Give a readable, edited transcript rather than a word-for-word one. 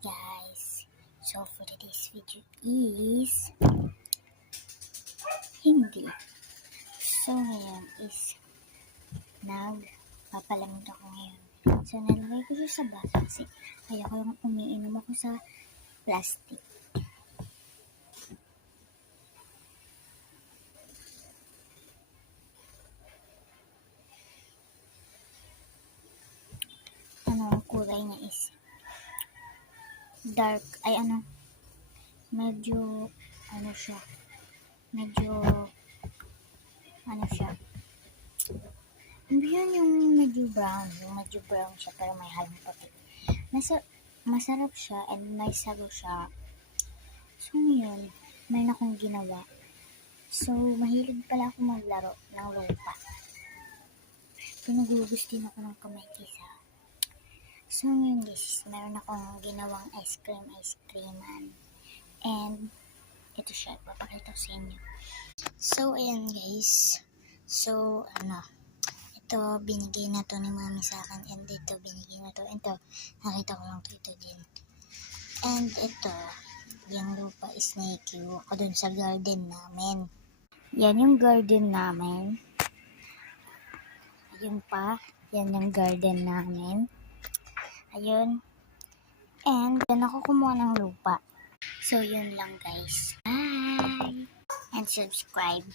guys, so for today's video is hindi. So ngayon is nagpapalamig ako ngayon. So nalagay ko siya sa bata kasi kaya ko yung umiinom ako sa plastic. Ang kulay niya is dark, medyo siya, yun yung medyo brown siya pero may halong puti. Masarap siya and may sago siya. So ngayon, mayroon akong ginawa. So mahilig pala ako maglaro ng lupa. Pinagugos din ako ng kamay kaysa. So ngayon guys, meron akong ginawang ice creaman. And ito siya, papakita ko sa inyo. So ayan guys. So ito binigay na to ni mami sa akin, and ito binigay na to. Ito, nakita ko lang ito din. And ito, yung lupa is nakikiwa ko dun sa garden namin. Yan yung garden namin. Ayun pa, yan yung garden namin. Ayun. And yan ako kumuha ng lupa. So yun lang guys. Bye! And subscribe.